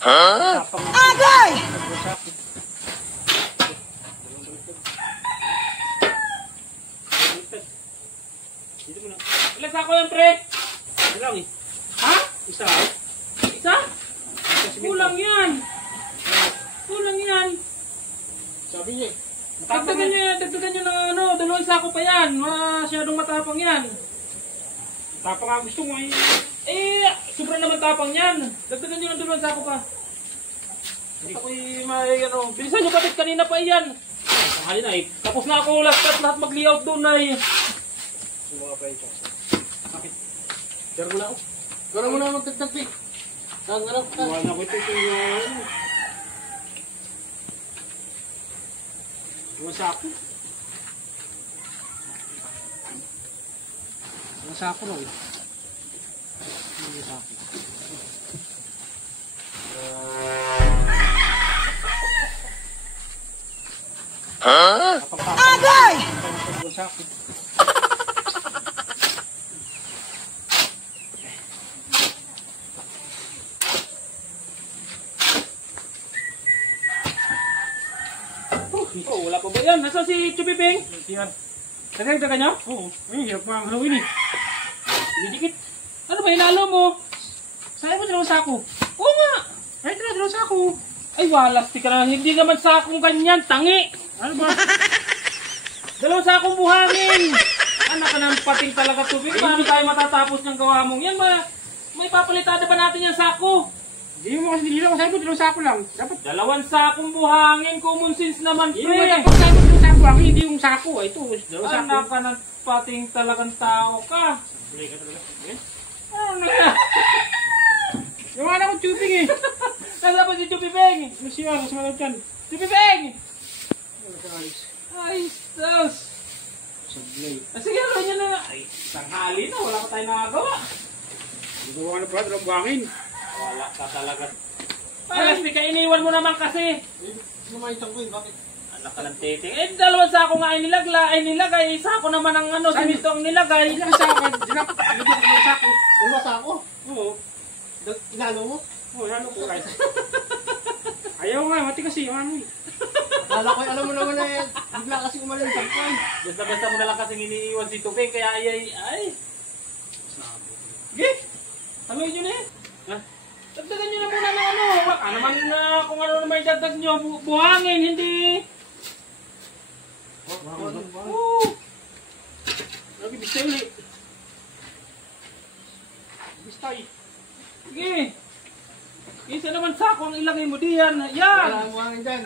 Huh? Agay! Ilan sako yan, pre? Ilang eh. Ha? Isa? Isa? Kulang yan. Kulang yan. Sabi niya Dagdagan nyo ng ano, 2 sako pa yan. Masyadong matapang yan. tapang nga gusto mo eh. Sobrang naman tapang yan. Dagdagan nyo ng 2 sako pa. Ako'y may ano, bilisan nyo bakit kanina pa yan. Tanghali na eh. Tapos na ako lahat mag-layout doon na eh. Mga pa ito. Bakit? Pero mo na ako. Gano'n mo na magtagtag eh. Gano'n ka. Wala ko ito yung... 2 sako. 2 sako lang eh. 2 sako. Huh? Agay! 2 sako. Oh, wala pa ba yan? Nasaan si Chubibing? Yan. Nagagdagan niya? Oo. Ay, hirap pa ang halawin eh. Didikit. Ano ba, hinalo mo? Sayang mo 2 sako. Oo nga. Ay, ito na, 2 sako. Ay, walas. Tika na. Hindi naman sakong ganyan. Tangi. Ano ba? 2 sakong buhangin. Anak ka ng pating talaga, Chubing. Paano tayo matatapos ng gawa mong yan? May papalitada ba natin yung sako? Hindi mo kasi nilila ko. Sabi mo, 2 sako lang. Dapat 2 sakong buhangin. Common sense naman, Hindi pre. mo dapat sabi mo 2 sako. Ang hindi yung sako. Ito, 2 sako. Anak ka ng pating talagang tao ka. Tuloy ka talaga. Eh? Ano na? Yung anak ko tubing eh. Nasa ba si Chubibing? Ano siya? Mas malap yan. Chubibing! Ano ka alis? Ay, sus! Sablay. Sige, ano niya na. Ay, tanghali na. Wala pa tayong nagagawa. Nagawa na pala, dalang buhangin. Wala ka talaga. Ay, Pika, iniwan mo naman kasi. Lumaitang ko yun, bakit? Anak ka ng titing. 2 sako nga ay nilagay. Sako naman ang ano, simito ang nilagay. Ilang sako? Hindi ko 2 sako. 2 sako? Oo. Inano mo? Oo, ano ko guys. Ayaw nga, mati kasi yung ano eh. Lala ko, alam mo naman na eh, bigla kasi umalan sa kan. Basta-basta mo na lang kasing iniiwan si Tuping. Kaya ay. Sige. Taluin nyo na eh. Ha? Dagdagan nyo na muna ng ano. Baka naman na kung ano naman dagdag nyo. Buhangin, hindi. Oo. Lagi bistay ulit. Bistay. Sige. Isa naman sako ang ilagay mo diyan. Yan. Wala ang buhangin dyan.